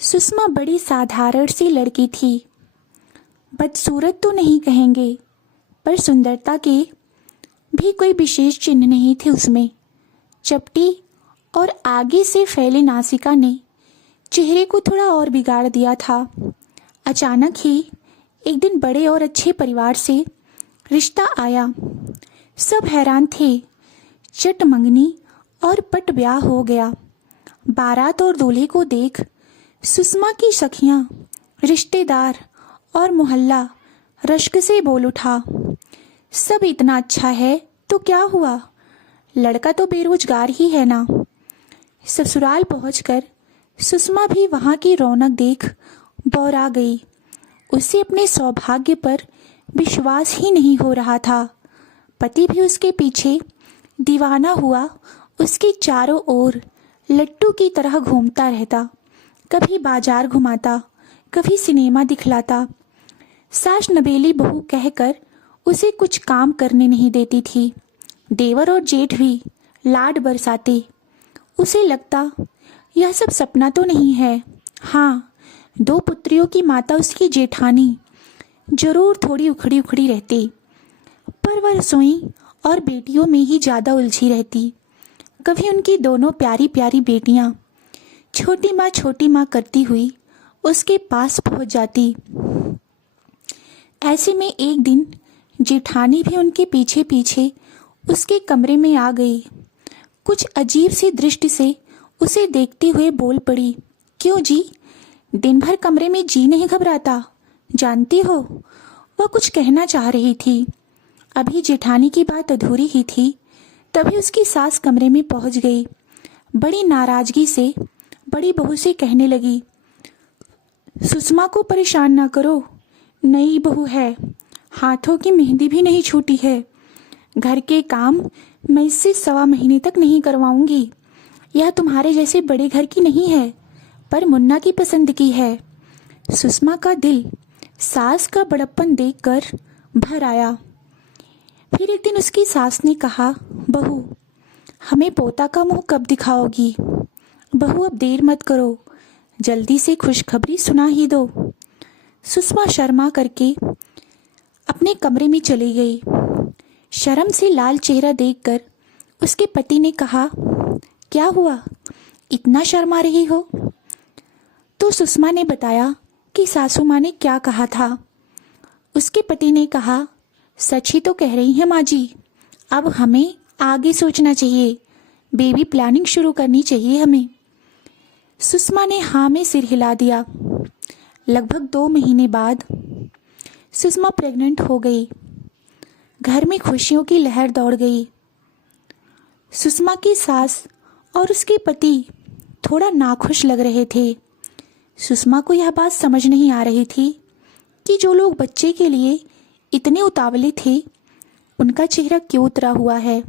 सुषमा बड़ी साधारण सी लड़की थी। बदसूरत तो नहीं कहेंगे, पर सुंदरता के भी कोई विशेष चिन्ह नहीं थे उसमें। चपटी और आगे से फैली नासिका ने चेहरे को थोड़ा और बिगाड़ दिया था। अचानक ही एक दिन बड़े और अच्छे परिवार से रिश्ता आया। सब हैरान थे। चट मंगनी और पट ब्याह हो गया। बारात और दूल्हे को देख सुषमा की सखियां, रिश्तेदार और मोहल्ला रश्क से बोल उठा, सब इतना अच्छा है तो क्या हुआ, लड़का तो बेरोजगार ही है ना। ससुराल पहुंचकर सुषमा भी वहां की रौनक देख बौरा गई। उसे अपने सौभाग्य पर विश्वास ही नहीं हो रहा था। पति भी उसके पीछे दीवाना हुआ उसके चारों ओर लट्टू की तरह घूमता रहता। कभी बाजार घुमाता, कभी सिनेमा दिखलाता। सास नबेली बहू कहकर उसे कुछ काम करने नहीं देती थी। देवर और जेठ भी लाड बरसाते। उसे लगता यह सब सपना तो नहीं है। हाँ, 2 पुत्रियों की माता उसकी जेठानी जरूर थोड़ी उखड़ी उखड़ी रहती, पर वह रसोई और बेटियों में ही ज़्यादा उलझी रहती। कभी उनकी दोनों प्यारी प्यारी बेटियां छोटी माँ करती हुई उसके पास पहुंच जाती। ऐसे में एक दिन जेठानी भी उनके पीछे पीछे उसके कमरे में आ गई। कुछ अजीब सी दृष्टि से उसे देखते हुए बोल पड़ी, क्यों जी, दिन भर कमरे में जी नहीं घबराता? जानती हो, वह कुछ कहना चाह रही थी। अभी जेठानी की बात अधूरी ही थी, तभी उसकी सास कमरे में पहुंच गई। बड़ी नाराजगी से बड़ी बहू से कहने लगी, सुषमा को परेशान ना करो, नई बहू है, हाथों की मेहंदी भी नहीं छूटी है। घर के काम मैं इससे 1.25 महीने तक नहीं करवाऊंगी। यह तुम्हारे जैसे बड़े घर की नहीं है, पर मुन्ना की पसंद की है। सुषमा का दिल सास का बड़प्पन देखकर भर आया। फिर एक दिन उसकी सास ने कहा, बहू, हमें पोता का मुंह कब दिखाओगी? बहू, अब देर मत करो, जल्दी से खुशखबरी सुना ही दो। सुषमा शर्मा करके अपने कमरे में चली गई। शर्म से लाल चेहरा देखकर उसके पति ने कहा, क्या हुआ, इतना शर्मा रही हो? तो सुषमा ने बताया कि सासू माँ ने क्या कहा था। उसके पति ने कहा, सच ही तो कह रही हैं माँ जी, अब हमें आगे सोचना चाहिए, बेबी प्लानिंग शुरू करनी चाहिए हमें। सुषमा ने हाँ में सिर हिला दिया। लगभग 2 महीने बाद सुषमा प्रेग्नेंट हो गई। घर में खुशियों की लहर दौड़ गई। सुषमा की सास और उसके पति थोड़ा नाखुश लग रहे थे। सुषमा को यह बात समझ नहीं आ रही थी कि जो लोग बच्चे के लिए इतने उतावले थे, उनका चेहरा क्यों उतरा हुआ है।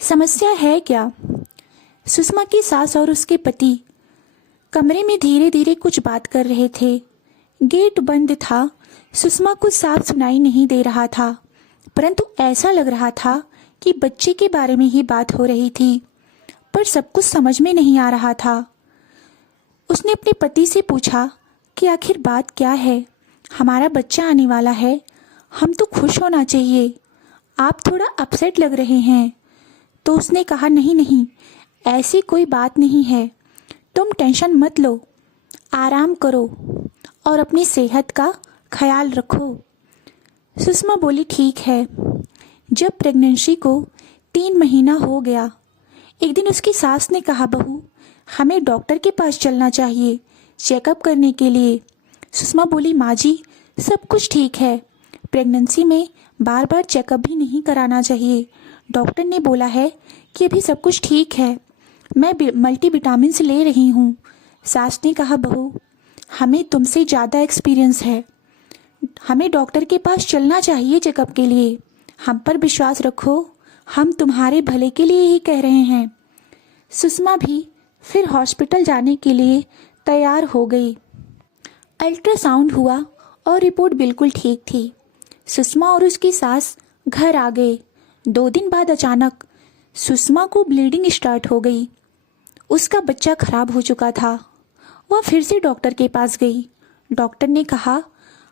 समस्या है क्या? सुषमा की सास और उसके पति कमरे में धीरे धीरे कुछ बात कर रहे थे। गेट बंद था। सुषमा को साफ सुनाई नहीं दे रहा था, परंतु ऐसा लग रहा था कि बच्चे के बारे में ही बात हो रही थी, पर सब कुछ समझ में नहीं आ रहा था। उसने अपने पति से पूछा कि आखिर बात क्या है? हमारा बच्चा आने वाला है, हम तो खुश होना चाहिए, आप थोड़ा अपसेट लग रहे हैं। तो उसने कहा, नहीं नहीं, ऐसी कोई बात नहीं है, तुम टेंशन मत लो, आराम करो और अपनी सेहत का ख्याल रखो। सुषमा बोली, ठीक है। जब प्रेगनेंसी को 3 महीना हो गया, एक दिन उसकी सास ने कहा, बहू, हमें डॉक्टर के पास चलना चाहिए चेकअप करने के लिए। सुषमा बोली, माँ जी, सब कुछ ठीक है, प्रेगनेंसी में बार बार चेकअप भी नहीं कराना चाहिए। डॉक्टर ने बोला है कि अभी सब कुछ ठीक है, मैं मल्टीविटामिन से ले रही हूँ। सास ने कहा, बहू, हमें तुमसे ज़्यादा एक्सपीरियंस है, हमें डॉक्टर के पास चलना चाहिए चेकअप के लिए, हम पर विश्वास रखो, हम तुम्हारे भले के लिए ही कह रहे हैं। सुषमा भी फिर हॉस्पिटल जाने के लिए तैयार हो गई। अल्ट्रासाउंड हुआ और रिपोर्ट बिल्कुल ठीक थी। सुषमा और उसकी सास घर आ गए। 2 दिन बाद अचानक सुषमा को ब्लीडिंग स्टार्ट हो गई। उसका बच्चा खराब हो चुका था वह फिर से डॉक्टर के पास गई। डॉक्टर ने कहा,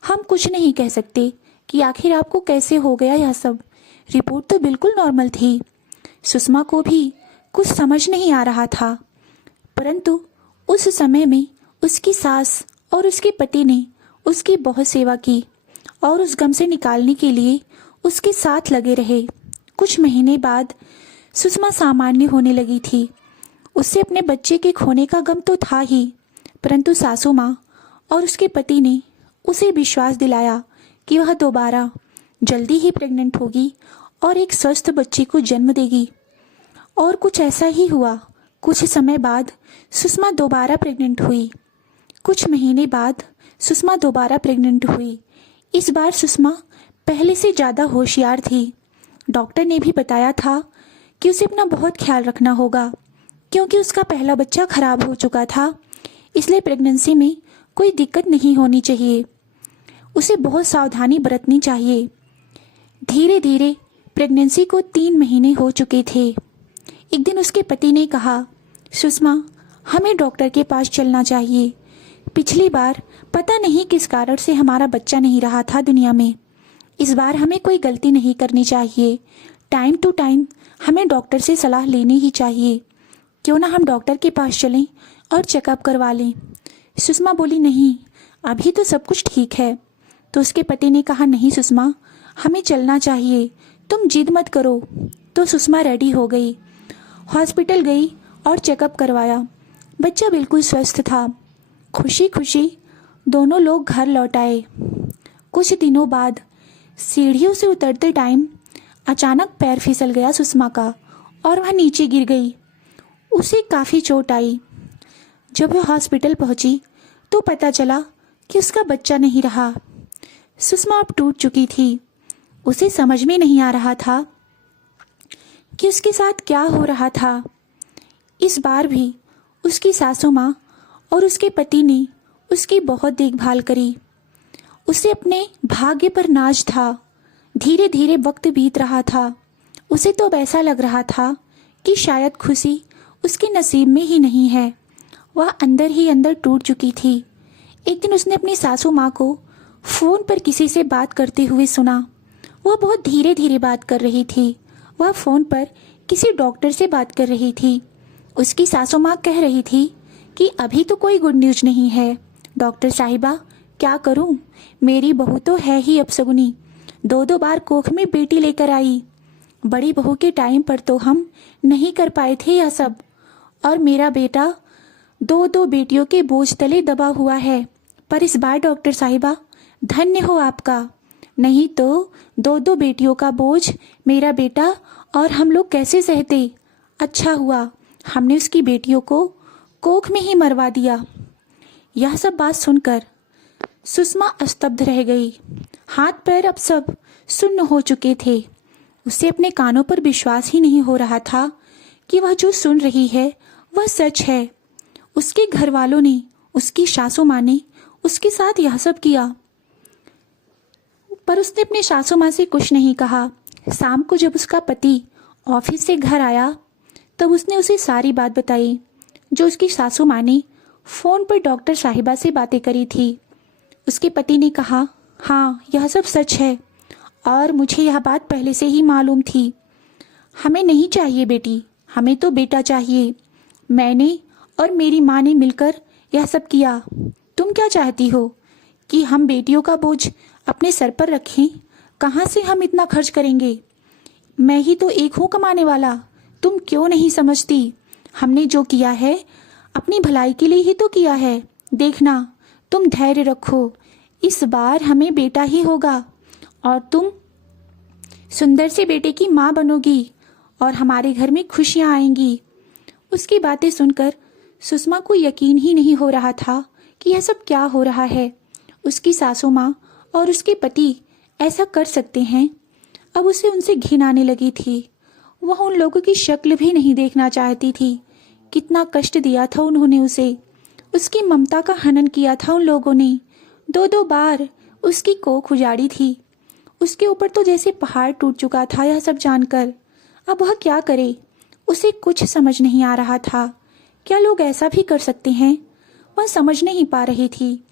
हम कुछ नहीं कह सकते कि आखिर आपको कैसे हो गया यह सब। रिपोर्ट तो बिल्कुल नॉर्मल थी। सुषमा को भी कुछ समझ नहीं आ रहा था, परंतु उस समय में उसकी सास और उसके पति ने उसकी बहुत सेवा की और उस गम से निकालने के लिए उसके साथ लगे रहे। कुछ महीने बाद सुषमा सामान्य होने लगी थी। उससे अपने बच्चे के खोने का गम तो था ही, परंतु सासू माँ और उसके पति ने उसे विश्वास दिलाया कि वह दोबारा जल्दी ही प्रेग्नेंट होगी और एक स्वस्थ बच्चे को जन्म देगी। और कुछ ऐसा ही हुआ। कुछ समय बाद सुषमा दोबारा प्रेग्नेंट हुई। कुछ महीने बाद सुषमा दोबारा प्रेग्नेंट हुई। इस बार सुषमा पहले से ज़्यादा होशियार थी। डॉक्टर ने भी बताया था कि उसे अपना बहुत ख्याल रखना होगा, क्योंकि उसका पहला बच्चा खराब हो चुका था। इसलिए प्रेगनेंसी में कोई दिक्कत नहीं होनी चाहिए। उसे बहुत सावधानी बरतनी चाहिए। धीरे धीरे प्रेगनेंसी को 3 महीने हो चुके थे। एक दिन उसके पति ने कहा, सुषमा, हमें डॉक्टर के पास चलना चाहिए। पिछली बार पता नहीं किस कारण से हमारा बच्चा नहीं रहा था दुनिया में। इस बार हमें कोई गलती नहीं करनी चाहिए। टाइम टू टाइम हमें डॉक्टर से सलाह लेनी ही चाहिए। क्यों ना हम डॉक्टर के पास चलें और चेकअप करवा लें। सुषमा बोली, नहीं, अभी तो सब कुछ ठीक है। तो उसके पति ने कहा, नहीं सुषमा, हमें चलना चाहिए, तुम जिद मत करो। तो सुषमा रेडी हो गई, हॉस्पिटल गई और चेकअप करवाया। बच्चा बिल्कुल स्वस्थ था। खुशी खुशी दोनों लोग घर लौट आए। कुछ दिनों बाद सीढ़ियों से उतरते टाइम अचानक पैर फिसल गया सुषमा का और वह नीचे गिर गई। उसे काफ़ी चोट आई। जब वह हॉस्पिटल पहुंची तो पता चला कि उसका बच्चा नहीं रहा। सुषमा अब टूट चुकी थी। उसे समझ में नहीं आ रहा था कि उसके साथ क्या हो रहा था। इस बार भी उसकी सासू माँ और उसके पति ने उसकी बहुत देखभाल करी। उसे अपने भाग्य पर नाज था। धीरे धीरे वक्त बीत रहा था। उसे तो अब ऐसा लग रहा था कि शायद खुशी उसके नसीब में ही नहीं है। वह अंदर ही अंदर टूट चुकी थी। एक दिन उसने अपनी सासू माँ को फ़ोन पर किसी से बात करते हुए सुना। वह बहुत धीरे धीरे बात कर रही थी। वह फ़ोन पर किसी डॉक्टर से बात कर रही थी। उसकी सासू माँ कह रही थी कि अभी तो कोई गुड न्यूज़ नहीं है। डॉक्टर साहिबा, क्या करूं? मेरी बहू तो है ही अपशगुनी। 2 बार कोख में बेटी लेकर आई। बड़ी बहू के टाइम पर तो हम नहीं कर पाए थे यह सब, और मेरा बेटा 2 बेटियों के बोझ तले दबा हुआ है। पर इस बार डॉक्टर साहिबा, धन्य हो आपका, नहीं तो 2 बेटियों का बोझ मेरा बेटा और हम लोग कैसे सहते। अच्छा हुआ हमने उसकी बेटियों को कोख में ही मरवा दिया। यह सब बात सुनकर सुषमा स्तब्ध रह गई। हाथ पैर अब सब सुन्न हो चुके थे। उसे अपने कानों पर विश्वास ही नहीं हो रहा था कि वह जो सुन रही है वह सच है। उसके घर वालों ने, उसकी सासू माँ ने उसके साथ यह सब किया। पर उसने अपने सासू माँ से कुछ नहीं कहा। शाम को जब उसका पति ऑफिस से घर आया तब उसने उसे सारी बात बताई जो उसकी सासू माँ ने फ़ोन पर डॉक्टर साहिबा से बातें करी थी। उसके पति ने कहा, हाँ, यह सब सच है और मुझे यह बात पहले से ही मालूम थी। हमें नहीं चाहिए बेटी, हमें तो बेटा चाहिए। मैंने और मेरी माँ ने मिलकर यह सब किया। तुम क्या चाहती हो कि हम बेटियों का बोझ अपने सर पर रखें? कहाँ से हम इतना खर्च करेंगे? मैं ही तो एक हूँ कमाने वाला। तुम क्यों नहीं समझती? हमने जो किया है अपनी भलाई के लिए ही तो किया है। देखना, तुम धैर्य रखो, इस बार हमें बेटा ही होगा और तुम सुंदर से बेटे की माँ बनोगी और हमारे घर में खुशियाँ आएंगी। उसकी बातें सुनकर सुषमा को यकीन ही नहीं हो रहा था कि यह सब क्या हो रहा है। उसकी सासू माँ और उसके पति ऐसा कर सकते हैं। अब उसे उनसे घिन आने लगी थी। वह उन लोगों की शक्ल भी नहीं देखना चाहती थी। कितना कष्ट दिया था उन्होंने उसे। उसकी ममता का हनन किया था उन लोगों ने। 2 बार उसकी कोख उजाड़ी थी। उसके ऊपर तो जैसे पहाड़ टूट चुका था यह सब जानकर। अब वह क्या करे? उसे कुछ समझ नहीं आ रहा था। क्या लोग ऐसा भी कर सकते हैं? वह समझ नहीं पा रही थी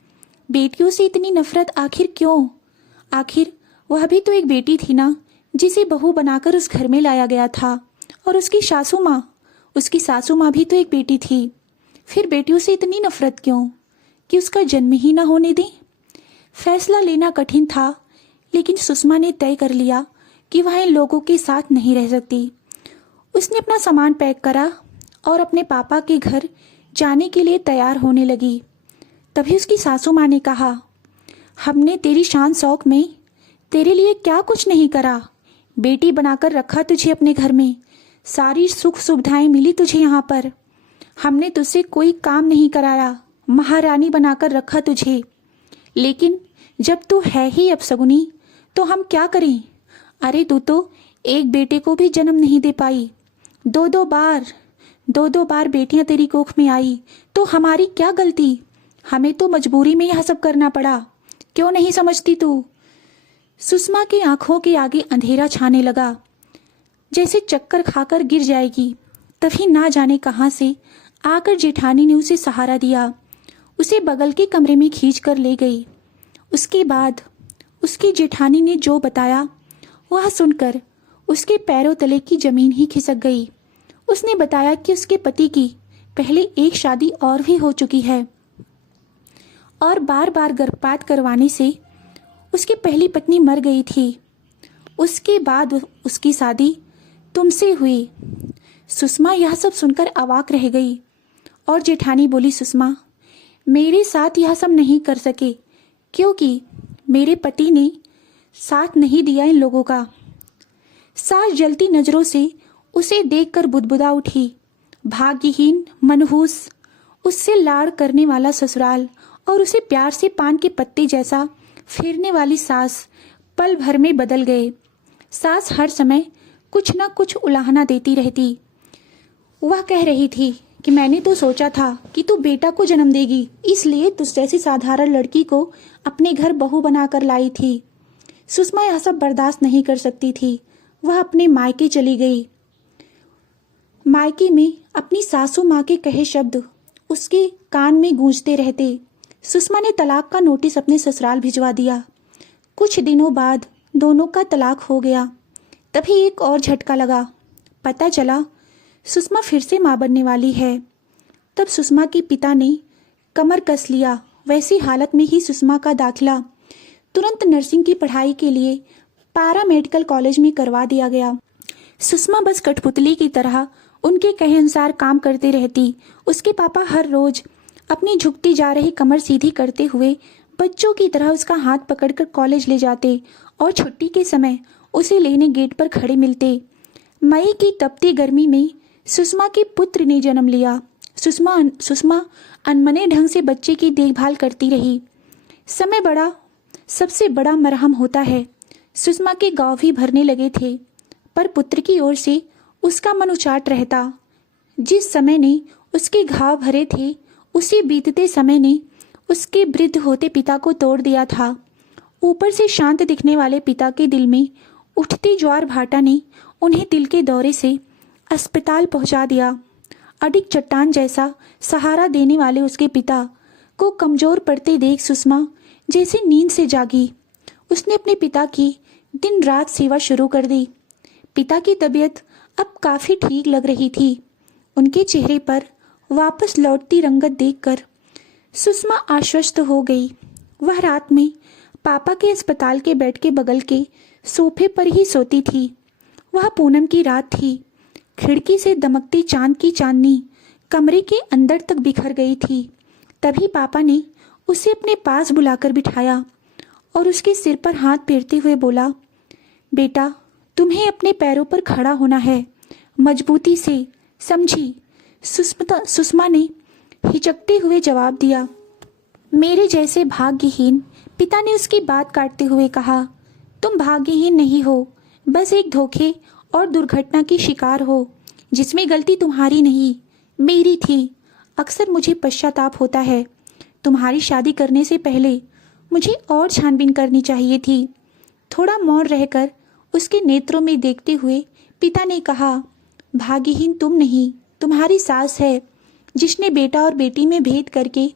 बेटियों से इतनी नफरत आखिर क्यों। आखिर वह भी तो एक बेटी थी ना, जिसे बहू बनाकर उस घर में लाया गया था। और उसकी सासू माँ भी तो एक बेटी थी। फिर बेटियों से इतनी नफरत क्यों कि उसका जन्म ही ना होने दें। फैसला लेना कठिन था, लेकिन सुषमा ने तय कर लिया कि वह इन लोगों के साथ नहीं रह सकती। उसने अपना सामान पैक करा और अपने पापा के घर जाने के लिए तैयार होने लगी। तभी उसकी सासू माँ ने कहा, हमने तेरी शान शौक में तेरे लिए क्या कुछ नहीं करा। बेटी बनाकर रखा तुझे अपने घर में, सारी सुख सुविधाएं मिली तुझे यहाँ पर। हमने तुझसे कोई काम नहीं कराया, महारानी बनाकर रखा तुझे। लेकिन जब तू है ही अपशगुनी तो हम क्या करें। अरे तू तो एक बेटे को भी जन्म नहीं दे पाई, दो दो बार बेटियां तेरी कोख में आई, तो हमारी क्या गलती। हमें तो मजबूरी में यह सब करना पड़ा, क्यों नहीं समझती तू। सुषमा की आंखों के आगे अंधेरा छाने लगा, जैसे चक्कर खाकर गिर जाएगी। तभी ना जाने कहां से आकर जेठानी ने उसे सहारा दिया, उसे बगल के कमरे में खींच कर ले गई। उसके बाद उसकी जेठानी ने जो बताया वह सुनकर उसके पैरों तले की जमीन ही खिसक गई। उसने बताया कि उसके पति की पहले एक शादी और भी हो चुकी है और बार बार गर्भपात करवाने से उसकी पहली पत्नी मर गई थी। उसके बाद उसकी शादी तुमसे हुई। सुषमा यह सब सुनकर अवाक रह गई और जेठानी बोली, सुषमा मेरे साथ यह सब नहीं कर सके क्योंकि मेरे पति ने साथ नहीं दिया इन लोगों का। सास जलती नजरों से उसे देखकर बुदबुदा उठी। भाग्यहीन, मनहूस, उससे लाड़ करने वाला ससुराल और उसे प्यार से पान के पत्ते जैसा फेरने वाली सास पल भर में बदल गए। सास हर समय कुछ न कुछ उलाहना देती रहती। वह कह रही थी कि मैंने तो सोचा था कि तू बेटा को जन्म देगी, इसलिए तुझ जैसी साधारण लड़की को अपने घर बहू बनाकर लाई थी। सुषमा यह सब बर्दाश्त नहीं कर सकती थी। वह अपने मायके चली गई। मायके में अपनी सासू माँ के कहे शब्द उसके कान में गूंजते रहते। सुषमा ने तलाक का नोटिस अपने ससुराल भिजवा दिया। कुछ दिनों बाद दोनों का तलाक हो गया। तभी एक और झटका लगा। पता चला सुषमा फिर से मां बनने वाली है। तब सुषमा के पिता ने कमर कस लिया। वैसी हालत में ही सुषमा का दाखिला तुरंत नर्सिंग की पढ़ाई के लिए पारा मेडिकल कॉलेज में करवा दिया गया। सुषमा बस कठपुतली की तरह उनके कहे अनुसार काम करती रहती। उसके पापा हर रोज अपनी झुकती जा रही कमर सीधी करते हुए बच्चों की तरह उसका हाथ पकड़कर कॉलेज ले जाते और छुट्टी के समय उसे लेने गेट पर खड़े मिलते। मई की तपती गर्मी में सुषमा के पुत्र ने जन्म लिया। सुषमा अनमने ढंग से बच्चे की देखभाल करती रही। समय सबसे बड़ा मरहम होता है। सुषमा के गाँव भी भरने लगे थे, पर पुत्र की ओर से उसका मन उचाट रहता। जिस समय ने उसके घाव भरे थे, उसी बीतते समय ने उसके वृद्ध होते पिता को तोड़ दिया था। ऊपर से शांत दिखने वाले पिता के दिल में उठती ज्वार भाटा ने उन्हें दिल के दौरे से अस्पताल पहुंचा दिया। अडिग चट्टान जैसा सहारा देने वाले उसके पिता को कमजोर पड़ते देख सुषमा जैसे नींद से जागी। उसने अपने पिता की दिन रात सेवा शुरू कर दी। पिता की तबीयत अब काफी ठीक लग रही थी। उनके चेहरे पर वापस लौटती रंगत देखकर सुषमा आश्वस्त हो गई। वह रात में पापा के अस्पताल के बेड के बगल के सोफे पर ही सोती थी। वह पूनम की रात थी। खिड़की से दमकती चांद की चांदनी कमरे के अंदर तक बिखर गई थी। तभी पापा ने उसे अपने पास बुलाकर बिठाया और उसके सिर पर हाथ फेरते हुए बोला, बेटा तुम्हें अपने पैरों पर खड़ा होना है, मजबूती से, समझी। सुषमा ने हिचकते हुए जवाब दिया। मेरे जैसे भाग्यहीन, पिता ने उसकी बात काटते हुए कहा। तुम भाग्यहीन नहीं हो, बस एक धोखे और दुर्घटना की शिकार हो, जिसमें गलती तुम्हारी नहीं मेरी थी। अक्सर मुझे पश्चाताप होता है। तुम्हारी शादी करने से पहले मुझे और छानबीन करनी चाहिए थी। थोड़ा मौन रहकर उसके नेत्रों में देखते हुए पिता ने कहा, भाग्यहीन तुम नहीं, तुम्हारी सास है। जिसने बेटा और बेटी में भेद करके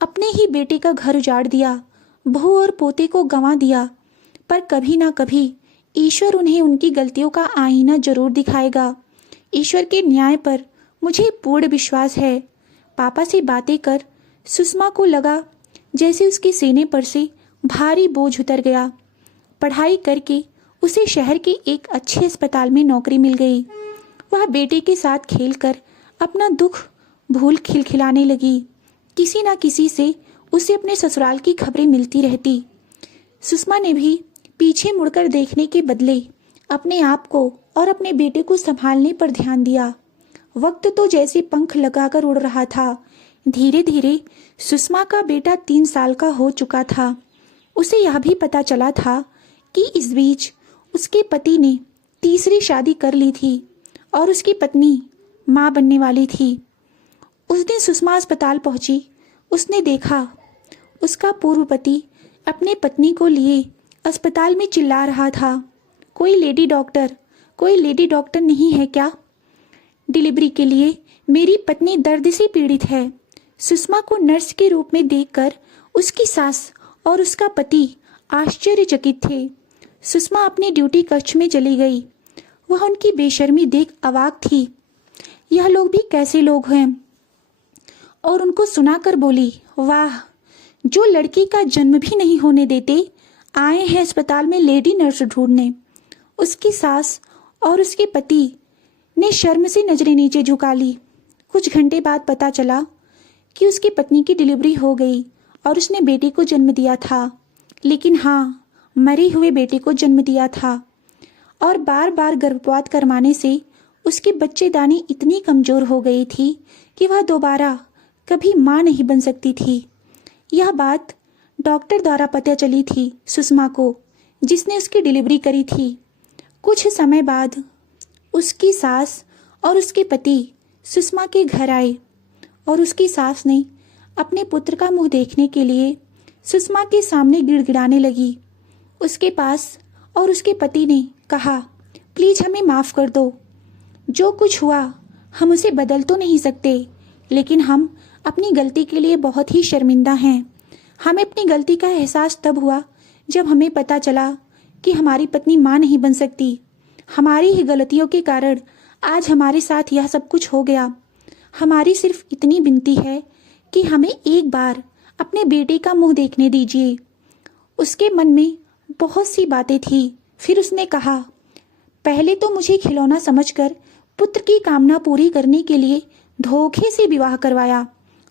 अपने ही बेटे का घर उजाड़ दिया, बहू और पोते को गंवा दिया। पर कभी ना कभी ईश्वर उन्हें उनकी गलतियों का आईना जरूर दिखाएगा। ईश्वर के न्याय पर मुझे पूर्ण विश्वास है। पापा से बातें कर सुषमा को लगा जैसे उसके सीने पर से भारी बोझ उतर गया। पढ़ाई करके उसे शहर के एक अच्छे अस्पताल में नौकरी मिल गई। वह बेटे के साथ खेलकर अपना दुख भूल खिलखिलाने लगी। किसी न किसी से उसे अपने ससुराल की खबरें मिलती रहती। सुषमा ने भी पीछे मुड़कर देखने के बदले अपने आप को और अपने बेटे को संभालने पर ध्यान दिया। वक्त तो जैसे पंख लगाकर उड़ रहा था। धीरे धीरे सुषमा का बेटा 3 साल का हो चुका था। उसे यह भी पता चला था कि इस बीच उसके पति ने तीसरी शादी कर ली थी और उसकी पत्नी माँ बनने वाली थी। उस दिन सुषमा अस्पताल पहुंची। उसने देखा उसका पूर्व पति अपने पत्नी को लिए अस्पताल में चिल्ला रहा था, कोई लेडी डॉक्टर नहीं है क्या? डिलीवरी के लिए मेरी पत्नी दर्द से पीड़ित है। सुषमा को नर्स के रूप में देखकर उसकी सास और उसका पति आश्चर्यचकित थे। सुषमा अपनी ड्यूटी कक्ष में चली गई। वह उनकी बेशर्मी देख अवाक थी। यह लोग भी कैसे लोग हैं? और उनको सुनाकर बोली, वाह, जो लड़की का जन्म भी नहीं होने देते आए हैं अस्पताल में लेडी नर्स ढूंढने। उसकी सास और उसके पति ने शर्म से नजरें नीचे झुका ली। कुछ घंटे बाद पता चला कि उसकी पत्नी की डिलीवरी हो गई और उसने बेटे को जन्म दिया था। लेकिन हाँ, मरे हुए बेटे को जन्म दिया था। और बार बार गर्भपात करवाने से उसकी बच्चेदानी इतनी कमजोर हो गई थी कि वह दोबारा कभी माँ नहीं बन सकती थी। यह बात डॉक्टर द्वारा पता चली थी सुषमा को, जिसने उसकी डिलीवरी करी थी। कुछ समय बाद उसकी सास और उसके पति सुषमा के घर आए और उसकी सास ने अपने पुत्र का मुंह देखने के लिए सुषमा के सामने गिड़गिड़ाने लगी। उसके पास और उसके पति ने कहा, प्लीज हमें माफ कर दो। जो कुछ हुआ हम उसे बदल तो नहीं सकते, लेकिन हम अपनी गलती के लिए बहुत ही शर्मिंदा हैं। हमें अपनी गलती का एहसास तब हुआ जब हमें पता चला कि हमारी पत्नी माँ नहीं बन सकती। हमारी ही गलतियों के कारण आज हमारे साथ यह सब कुछ हो गया। हमारी सिर्फ इतनी विनती है कि हमें एक बार अपने बेटे का मुंह देखने दीजिए। उसके मन में बहुत सी बातें थी। फिर उसने कहा, पहले तो मुझे खिलौना समझकर पुत्र की कामना पूरी करने के लिए धोखे से विवाह करवाया,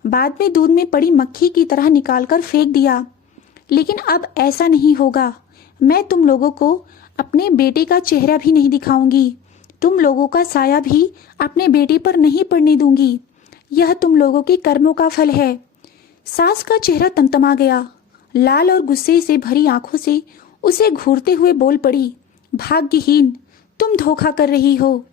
बाद में दूध में पड़ी मक्खी की तरह निकालकर फेंक दिया। लेकिन अब ऐसा नहीं होगा। मैं तुम लोगों को अपने बेटे का चेहरा भी नहीं दिखाऊंगी। तुम लोगों का साया भी अपने बेटे पर नहीं पड़ने दूंगी। यह तुम लोगों के कर्मों का फल है। सास का चेहरा तमतमा गया। लाल और गुस्से से भरी आंखों से उसे घूरते हुए बोल पड़ी, भाग्यहीन, तुम धोखा कर रही हो।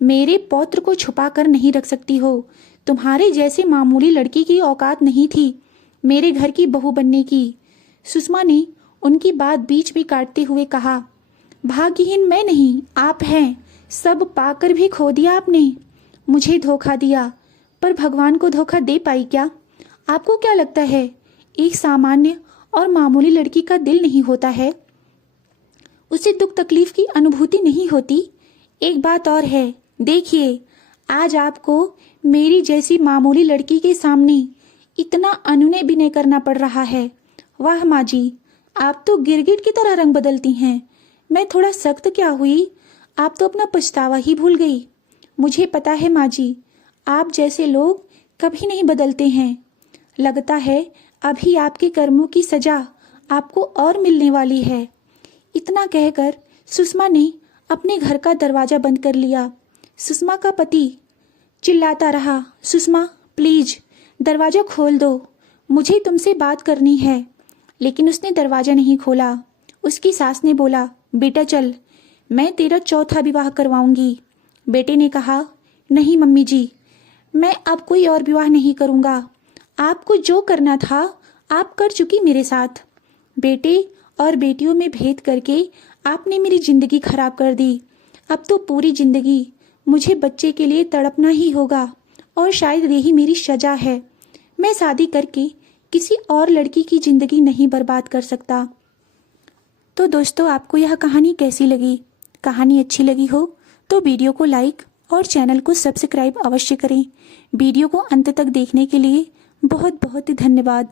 मेरे पौत्र को छुपा कर नहीं रख सकती हो। तुम्हारे जैसे मामूली लड़की की औकात नहीं थी मेरे घर की बहू बनने की। सुषमा ने उनकी बात बीच में काटते हुए कहा, भाग्यहीन मैं नहीं, आप हैं। सब पाकर भी खो दिया आपने। मुझे धोखा दिया, पर भगवान को धोखा दे पाई क्या? आपको क्या लगता है एक सामान्य और मामूली लड़की का दिल नहीं होता है? उसे दुख तकलीफ की अनुभूति नहीं होती? एक बात और है, देखिए, आज आपको मेरी जैसी मामूली लड़की के सामने इतना अनुनय विनय करना पड़ रहा है। वाह माँ जी, आप तो गिरगिट की तरह रंग बदलती हैं। मैं थोड़ा सख्त क्या हुई? आप तो अपना पछतावा ही भूल गई। मुझे पता है माँ जी, आप जैसे लोग कभी नहीं बदलते हैं। लगता है अभी आपके कर्मों की सजा आपको और मिलने वाली है। इतना कहकर सुषमा ने अपने घर का दरवाजा बंद कर लिया। सुषमा का पति चिल्लाता रहा, सुषमा प्लीज दरवाजा खोल दो, मुझे तुमसे बात करनी है। लेकिन उसने दरवाजा नहीं खोला। उसकी सास ने बोला, बेटा चल, मैं तेरा चौथा विवाह करवाऊंगी। बेटे ने कहा, नहीं मम्मी जी, मैं अब कोई और विवाह नहीं करूंगा। आपको जो करना था आप कर चुकी मेरे साथ। बेटे और बेटियों में भेद करके आपने मेरी जिंदगी खराब कर दी। अब तो पूरी जिंदगी मुझे बच्चे के लिए तड़पना ही होगा और शायद यही मेरी सजा है। मैं शादी करके किसी और लड़की की ज़िंदगी नहीं बर्बाद कर सकता। तो दोस्तों, आपको यह कहानी कैसी लगी? कहानी अच्छी लगी हो तो वीडियो को लाइक और चैनल को सब्सक्राइब अवश्य करें। वीडियो को अंत तक देखने के लिए बहुत बहुत धन्यवाद।